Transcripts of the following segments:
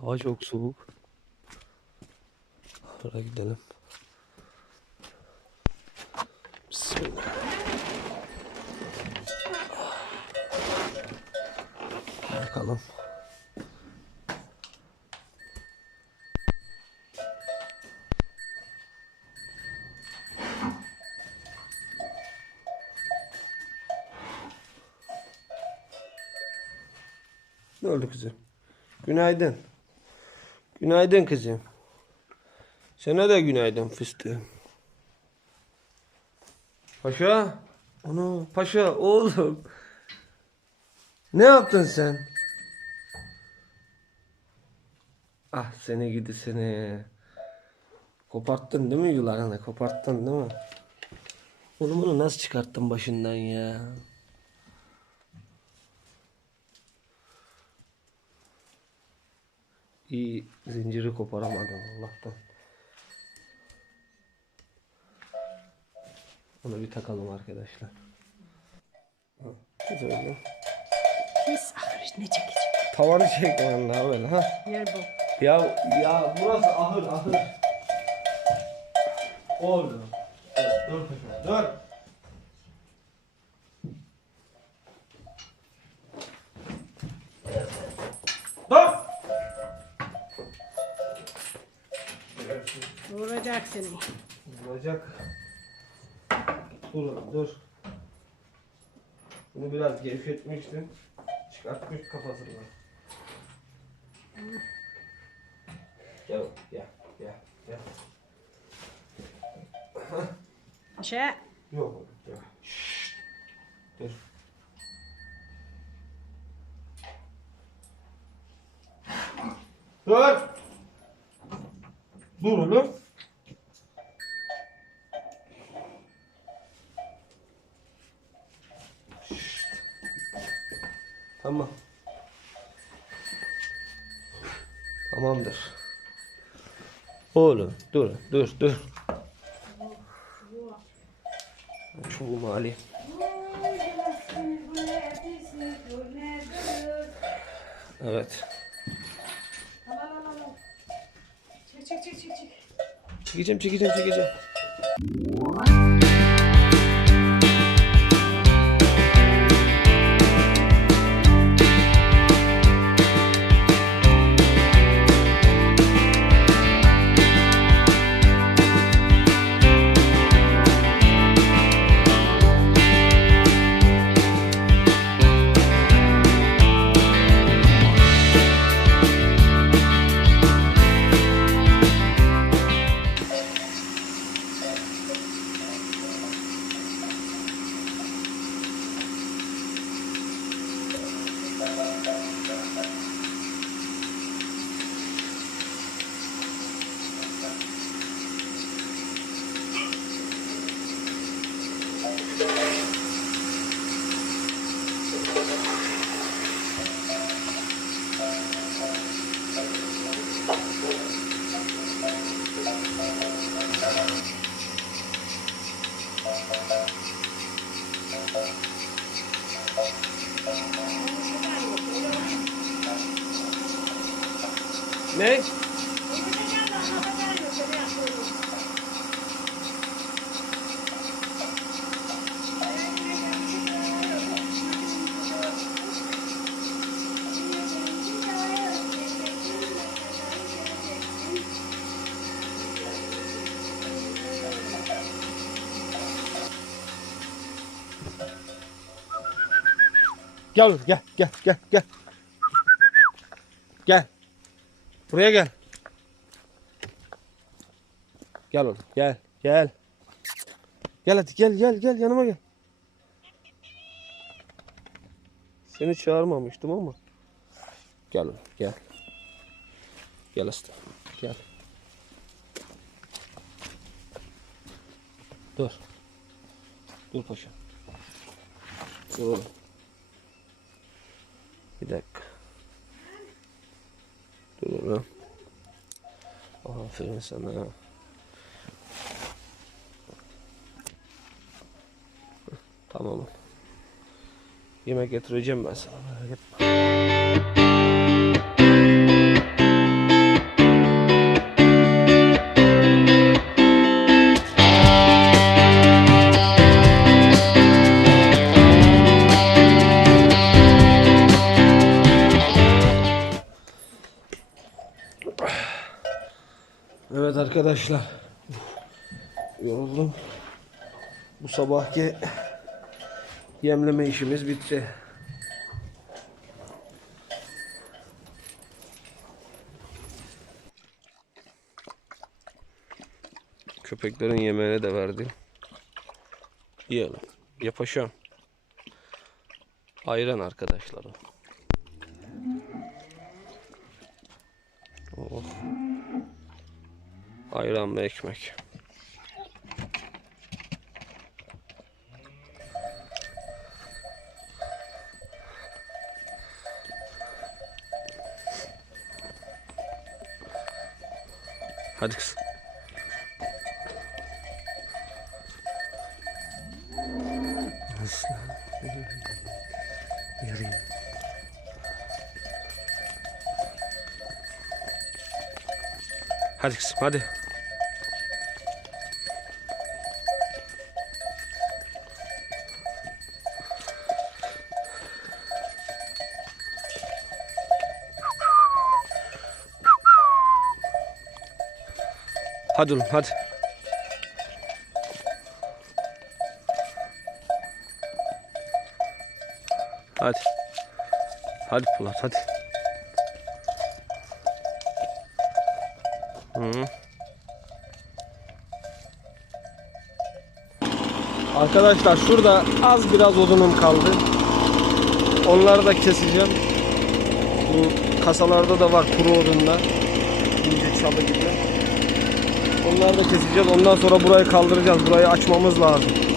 Hava çok soğuk. Oraya gidelim. Bismillah. Bakalım. Ne oldu kızım? Günaydın. Günaydın kızım. Sana da günaydın fıstığım. Paşa. Ana paşa oğlum. Ne yaptın sen? Ah seni gidi seni. Koparttın değil mi yularını? Koparttın değil mi? Onu bunu nasıl çıkarttın başından ya? İyi zinciri koparamadım Allah'tan. Onu bir takalım arkadaşlar. Güzel. Pis ahır ne çekecek? Tavanı çek vallahi böyle ha. Yer bu. Ya ya burası ahır ahır. Oldu. Dur dur paşam, dur. Vuracak seni. Olacak. Dur dur. Bunu biraz gevşetmiştim. Çıkartmış kafasını. Gel gel gel gel. Şey. Yok yok. Şşt. Dur. Dur. Dur oğlum. Şşt. Tamam. Tamamdır. Oğlum dur dur dur. Çubuğumu alayım. Evet. Çek çek çek çek çek. Çekeceğim çekeceğim çekeceğim. Ne? Gel gel gel gel gel. Gel. Buraya gel. Gel oğlum gel gel. Gel hadi gel gel gel yanıma gel. Seni çağırmamıştım ama. Gel oğlum gel. Gel aslan. Gel. Dur. Dur paşa. Dur oğlum. Bir dakika. Dur oğlum. Aferin sana. Tamam. Yemek getireceğim ben sana. Arkadaşlar. Yoruldum. Bu sabahki yemleme işimiz bitti. Köpeklerin yemeğini de verdim. Yiyelim. Yapışam. Ayran arkadaşlar Ayran ve ekmek. Hadi kız. Yarayım. Hadi kızım hadi. Hadi oğlum hadi. Hadi. Hadi Polat hadi. Arkadaşlar şurada az biraz odunum kaldı. Onları da keseceğim. Bu kasalarda da var kuru odunlar. İnce çalı gibi. Onları da keseceğiz. Ondan sonra burayı kaldıracağız. Burayı açmamız lazım.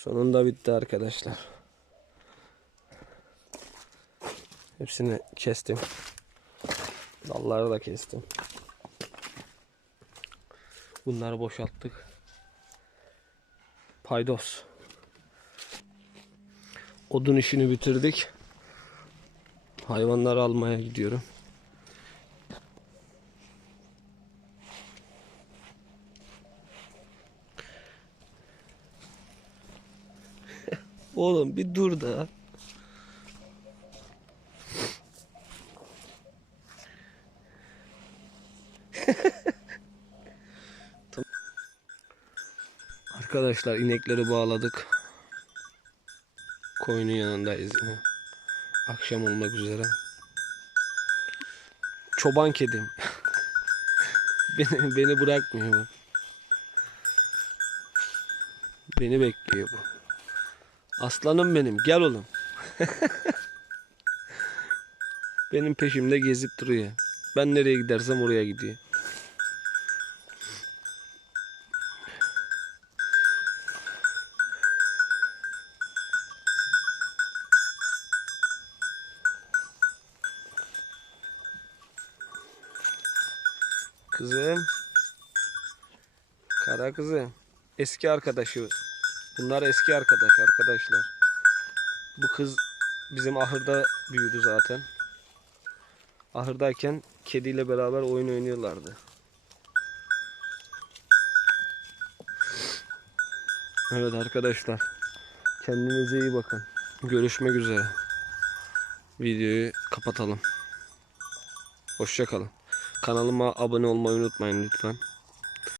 Sonunda bitti arkadaşlar. Hepsini kestim. Dalları da kestim. Bunları boşalttık. Paydos. Odun işini bitirdik. Hayvanları almaya gidiyorum. Oğlum bir dur da. Arkadaşlar inekleri bağladık. Koyunun yanındayız yine. Akşam olmak üzere. Çoban kedim. beni, beni bırakmıyor bu. Beni bekliyor bu. Aslanım benim gel oğlum. benim peşimde gezip duruyor. Ben nereye gidersem oraya gidiyor. Kızım. Kara kızım. Eski arkadaşı. Bunlar eski arkadaş arkadaşlar. Bu kız bizim ahırda büyüdü zaten. Ahırdayken kediyle beraber oyun oynuyorlardı. Evet arkadaşlar. Kendinize iyi bakın. Görüşmek üzere. Videoyu kapatalım. Hoşça kalın. Kanalıma abone olmayı unutmayın lütfen.